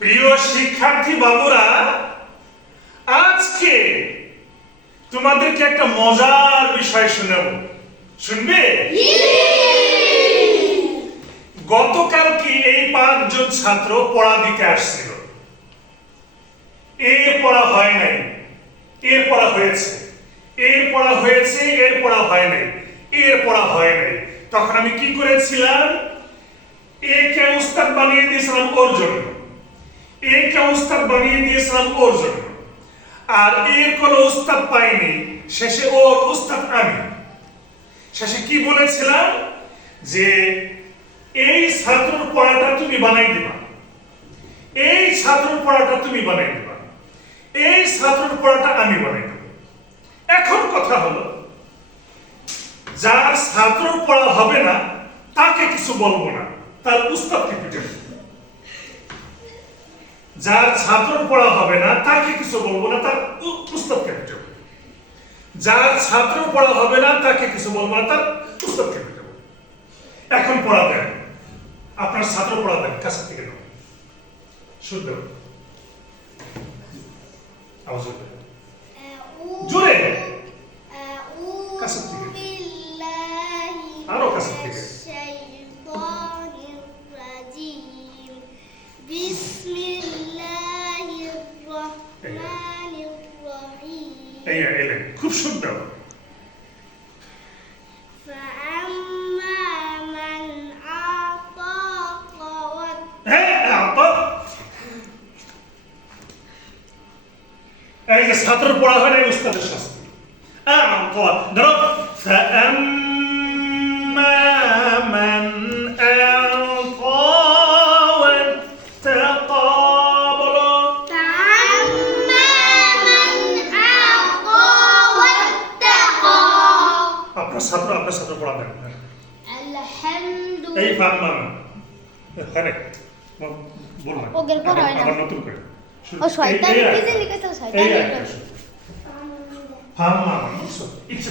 প্রিয় শিক্ষার্থী বাবুরা, আজকে তোমাদেরকে একটা মজার বিষয় শোনাবো। শুনবে? গতকাল কি এই 5 জন ছাত্র পড়া দিতে আসছিল। এর পড়া হয় নাই, এর পড়া হয়েছে, এর পড়া হয়েছে, এর পড়া হয় নাই, এর পড়া হয় নাই। তখন আমি কি করেছিলাম? একে উস্তাদ বানিয়ে দিয়েছিলাম ওর জন্য, একে উস্তাদ বানিয়ে দিয়েছিলাম ওর জন্য, আর এর কোনো উস্তাদ পাইনি, শেষে ওর উস্তাদ আমি। শেষে কি বলেছিলাম? যে এই ছাত্রর পড়াটা তুমি বানাই দিবা, এই ছাত্রর পড়াটা তুমি বানাই দিবা, এই ছাত্রর পড়াটা আমি বানাই দেব। এখন কথা হলো, যার ছাত্রর পড়া হবে না তাকে কিছু বলবো না, তার উস্তাদকে পিটে দেব। যার ছাত্রর পড়া হবে না তাকে কিছু বলবো না, তার উস্তাদকে পিটে দেব। যার ছাত্র পড়া হবে না তাকে কিছু বলবো না, তার উস্তাদকে পিটে দেব। এখন পড়া দেন, আপনার ছাত্র পড়া দেন, কাছ থেকে নাও, শুদ্ধ আওয়াজ হবে জোরে, কাছ থেকে, আরো কাছ থেকে। খুব সুন্দর। এই যে ছাত্র পড়া হয় না, উস্তাদের শাস্তি। ধরো আপনার ছাত্র পড়া দেন। এই ফার্মান হ্যাঁ বল না, আবার নতুন করে ও শয়তান কি যে লিখেছে শয়তান ফার্মান ইচ্ছে